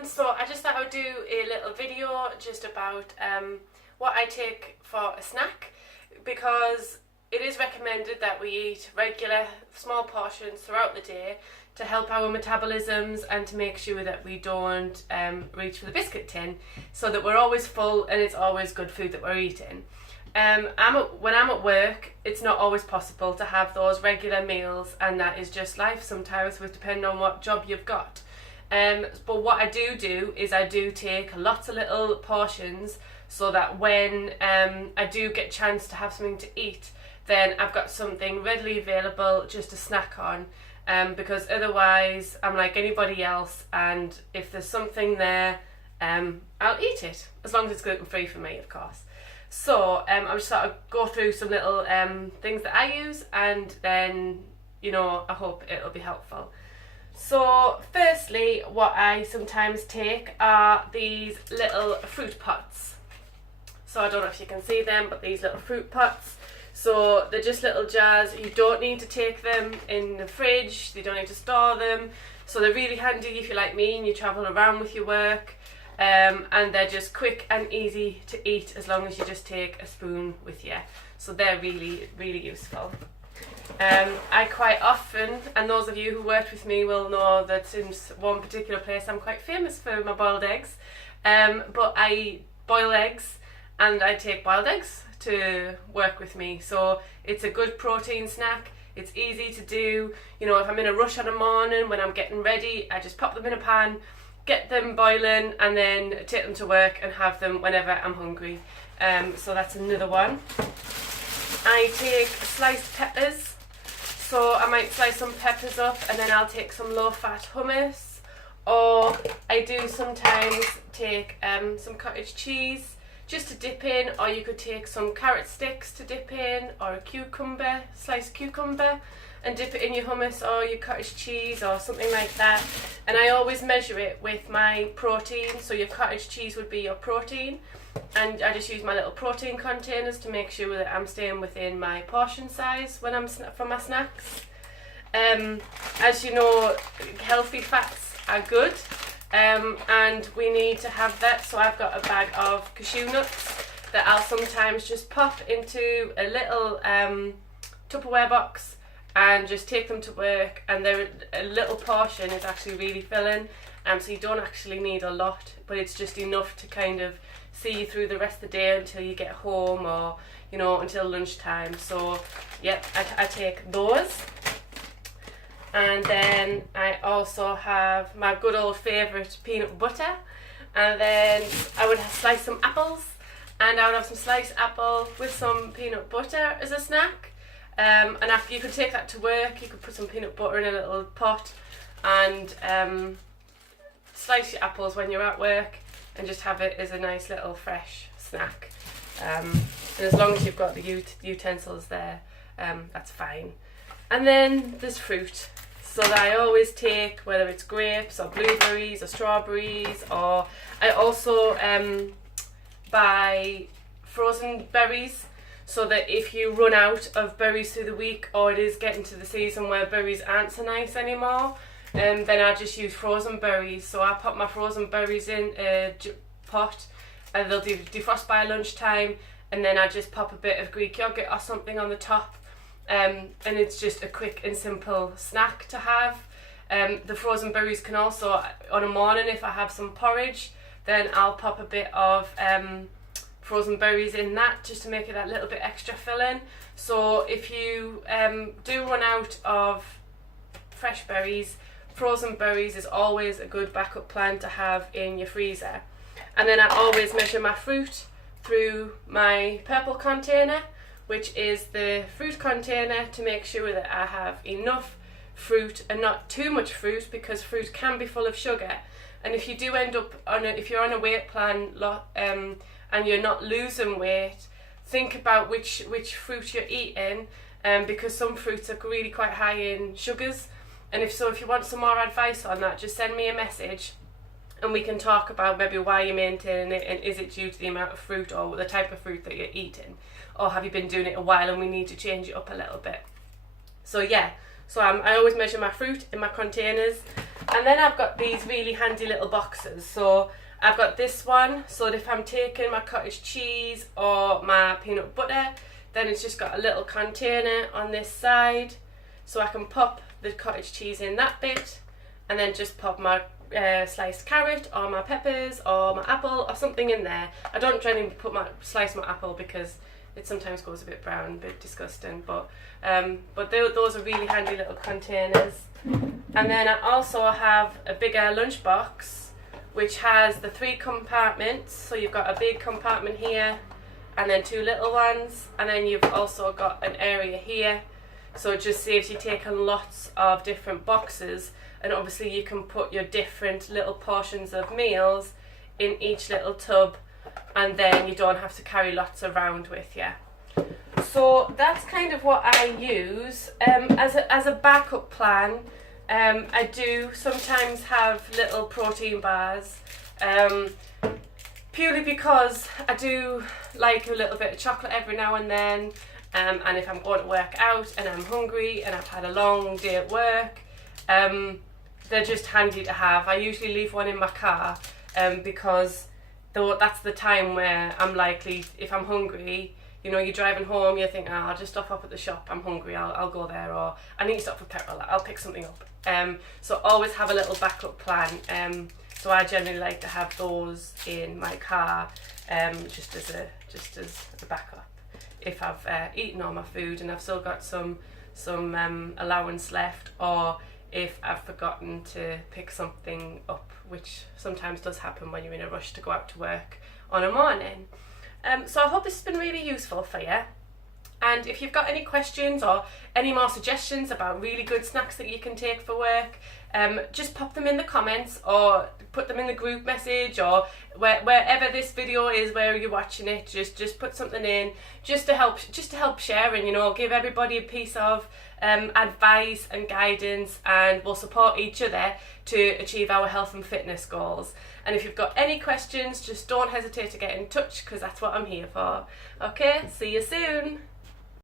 everyone, so I just thought I would do a little video just about what I take for a snack, because it is recommended that we eat regular small portions throughout the day to help our metabolisms and to make sure that we don't reach for the biscuit tin, so that we're always full and it's always good food that we're eating. When I'm at work, it's not always possible to have those regular meals, and that is just life sometimes, with depending on what job you've got. But what I do is I do take lots of little portions, so that when I do get a chance to have something to eat, then I've got something readily available just to snack on, because otherwise I'm like anybody else, and if there's something there, I'll eat it, as long as it's gluten free for me, of course. So I'll just sort of go through some little things that I use, and then, you know, I hope it'll be helpful. So firstly, what I sometimes take are these little fruit pots. So I don't know if you can see them, but these little fruit pots. So they're just little jars. You don't need to take them in the fridge, you don't need to store them. So they're really handy if you're like me and you travel around with your work. And they're just quick and easy to eat, as long as you just take a spoon with you. So they're really, really useful. I quite often, and those of you who worked with me will know that in one particular place I'm quite famous for my boiled eggs. But I boil eggs, and I take boiled eggs to work with me. So it's a good protein snack. It's easy to do. You know, if I'm in a rush on a morning when I'm getting ready, I just pop them in a pan, get them boiling, and then take them to work and have them whenever I'm hungry. So that's another one. I take sliced peppers. So I might slice some peppers up, and then I'll take some low-fat hummus. Or I do sometimes take some cottage cheese just to dip in, or you could take some carrot sticks to dip in, or a cucumber, sliced cucumber, and dip it in your hummus or your cottage cheese or something like that. And I always measure it with my protein. So your cottage cheese would be your protein, and I just use my little protein containers to make sure that I'm staying within my portion size when I'm for my snacks. As you know, healthy fats are good, and we need to have that. So I've got a bag of cashew nuts that I'll sometimes just pop into a little Tupperware box and just take them to work, and they're a little portion is actually really filling, so you don't actually need a lot, but it's just enough to kind of see you through the rest of the day until you get home, or, you know, until lunchtime. So yep, I take those. And then I also have my good old favourite peanut butter, and then I would slice some apples, and I would have some sliced apple with some peanut butter as a snack. And after, you could take that to work, you could put some peanut butter in a little pot and slice your apples when you're at work, and just have it as a nice little fresh snack. And as long as you've got the utensils there, that's fine. And then there's fruit. So that I always take, whether it's grapes or blueberries or strawberries, or I also buy frozen berries, so that if you run out of berries through the week, or it is getting to the season where berries aren't so nice anymore, then I just use frozen berries. So I pop my frozen berries in a pot, and they'll defrost by lunchtime, and then I just pop a bit of Greek yogurt or something on the top, and it's just a quick and simple snack to have. The frozen berries can also, on a morning, if I have some porridge, then I'll pop a bit of frozen berries in that, just to make it that little bit extra filling. So if you do run out of fresh berries, frozen berries is always a good backup plan to have in your freezer. And then I always measure my fruit through my purple container, which is the fruit container, to make sure that I have enough fruit and not too much fruit, because fruit can be full of sugar. And if you do end up if you're on a weight plan and you're not losing weight, think about which fruit you're eating, because some fruits are really quite high in sugars. And if you want some more advice on that, just send me a message, and we can talk about maybe why you're maintaining it, and is it due to the amount of fruit or the type of fruit that you're eating, or have you been doing it a while and we need to change it up a little bit. So yeah, so I always measure my fruit in my containers, And then I've got these really handy little boxes. So I've got this one, so that if I'm taking my cottage cheese or my peanut butter, then it's just got a little container on this side, so I can pop the cottage cheese in that bit, and then just pop my sliced carrot or my peppers or my apple or something in there. I don't generally slice my apple because it sometimes goes a bit brown, a bit disgusting, but those are really handy little containers. And then I also have a bigger lunch box which has the 3 compartments, so you've got a big compartment here and then 2 little ones, and then you've also got an area here, so it just saves you taking lots of different boxes, and obviously you can put your different little portions of meals in each little tub, and then you don't have to carry lots around with you. So that's kind of what I use as a backup plan. I do sometimes have little protein bars, purely because I do like a little bit of chocolate every now and then, and if I'm going to work out and I'm hungry and I've had a long day at work, they're just handy to have. I usually leave one in my car because that's the time where I'm likely, if I'm hungry, you know, you're driving home, you think, I'll just stop up at the shop, I'm hungry, I'll go there, or I need to stop for petrol, I'll pick something up. So always have a little backup plan. So I generally like to have those in my car, just as a backup. If I've eaten all my food and I've still got some allowance left, or if I've forgotten to pick something up, which sometimes does happen when you're in a rush to go out to work on a morning. So I hope this has been really useful for you. And if you've got any questions or any more suggestions about really good snacks that you can take for work, just pop them in the comments or put them in the group message, or wherever this video is, where you're watching it, just put something in just to help sharing, you know, give everybody a piece of advice and guidance, and we'll support each other to achieve our health and fitness goals. And if you've got any questions, just don't hesitate to get in touch, because that's what I'm here for. Okay, see you soon.